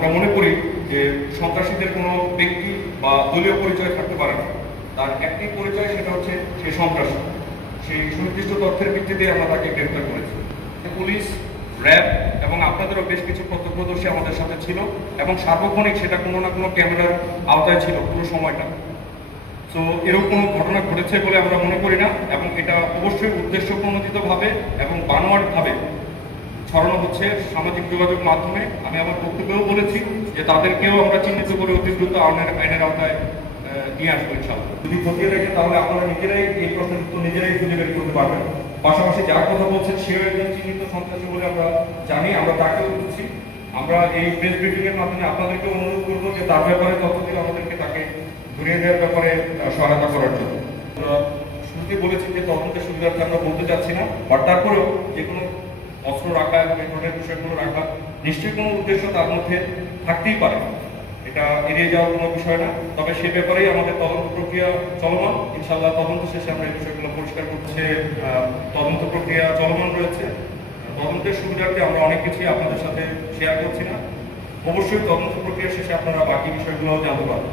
আমরা মনে করি যে সন্ত্রাসীদের কোনো ব্যক্তি বা দলীয় পরিচয় থাকতে পারে না। তার একটি পরিচয়, সেটা হচ্ছে সে সন্ত্রাসী। সেই সুনির্দিষ্ট তথ্যের ভিত্তিতে আমরা তাকে গ্রেফতার করেছি। পুলিশ, র্যাব এবং আপনাদেরও বেশ কিছু প্রত্যক্ষদর্শী আমাদের সাথে ছিল এবং সার্বক্ষণিক সেটা কোনো না কোনো ক্যামেরার আওতায় ছিল পুরো সময়টা। তো এরকম কোনো ঘটনা ঘটেছে বলে আমরা মনে করি না, এবং এটা অবশ্যই উদ্দেশ্যপ্রণোদিতভাবে এবং বানোয়াটভাবে ছড়ানো হচ্ছে সামাজিক যোগাযোগ মাধ্যমে। আমি আমার বক্তব্যেও বলেছি যে তাদেরকেও আমরা চিহ্নিত করে অতি দ্রুত আইনের আওতায় নিয়ে আসবো ইনশাআল্লাহ। যদি খতিয়ে দেখেন তাহলে আপনারা নিজেরাই এই প্রশ্নের উত্তর নিজেরাই খুঁজে বের করতে পারবেন। পাশাপাশি যার কথা বলছেন সেও একজন চিহ্নিত সন্ত্রাসী বলে আমরা জানি, আমরা তাকেও বুঝছি। আমরা এই প্রেস ব্রিফিং এর মাধ্যমে আপনাদেরকে অনুরোধ করবো যে তার ব্যাপারে তথ্য দিলে আমাদেরকে তাকে ঘুরিয়ে দেওয়ার ব্যাপারে সহায়তা করার জন্য। শুরুতে বলেছি যে তদন্তের সুবিধার্থে আমরা বলতে চাচ্ছি না, বাট তারপরেও যে কোনো অস্ত্র রাখা এবং এই ধরনের বিষয়গুলো রাখা নিশ্চয়ই কোনো উদ্দেশ্য তার মধ্যে থাকতেই পারে, এটা এড়িয়ে যাওয়ার কোনো বিষয় না। তবে সে ব্যাপারেই আমাদের তদন্ত প্রক্রিয়া চলমান। ইনশাআল্লাহ তদন্ত শেষে আমরা এই বিষয়গুলো পরিষ্কার করতে তদন্ত প্রক্রিয়া চলমান রয়েছে। তদন্তের সুবিধার্থে আমরা অনেক কিছুই আপনাদের সাথে শেয়ার করছি না। অবশ্যই তদন্ত প্রক্রিয়া শেষে আপনারা বাকি বিষয়গুলো জানতে পারবেন।